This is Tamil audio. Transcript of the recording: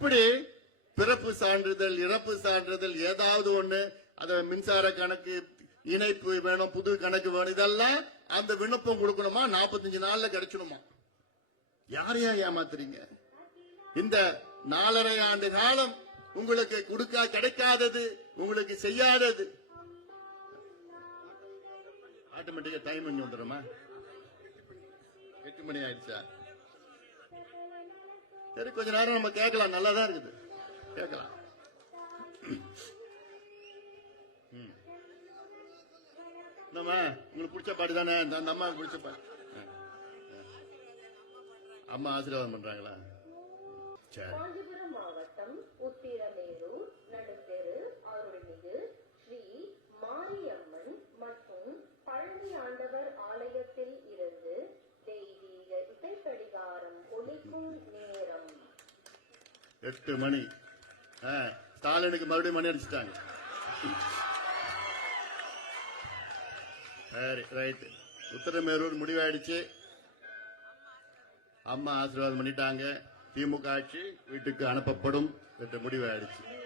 இப்படி பிறப்பு சான்றிதழ் இறப்பு சான்றிதழ் ஏதாவது ஒண்ணு அத மின்சார கணக்கு இணைப்பு வேணும் புது கணக்கு வேணும் இதெல்லாம் அந்த விண்ணப்பம் கொடுக்கணுமா? 45 நாள்ல கிடைச்சணுமா யாரையா ஏமாத்துறீங்க? இந்த நாலரை ஆண்டு காலம் உங்களுக்கு கொடுக்க கிடைக்காதது உங்களுக்கு செய்யாதது. ஆட்டோமேட்டிக்கா டைம் பண்ணி வந்துடுமா? எட்டு மணி ஆயிடுச்சா? சரி கொஞ்ச நேரம் நம்ம கேட்கலாம். நல்லா தான் இருக்குது. கேட்கலாம். ம். நம்ம உங்களுக்கு பிடிச்ச பாட்டு தானே? அந்த அம்மா பிடிச்ச பாட்டு ஆ. அம்மா ஆசீர்வாதம் பண்றாங்களா? சரி. எட்டு மணி. ஆ, ஸ்டாலினுக்கு மறுபடியும் மணி அடிச்சுட்டாங்க. சரி ரைட் உத்தரமேரூர் முடிவாயிடுச்சு. அம்மா ஆசீர்வாதம் பண்ணிட்டாங்க. திமுக ஆட்சி வீட்டுக்கு அனுப்பப்படும் என்ற முடிவாயிடுச்சு.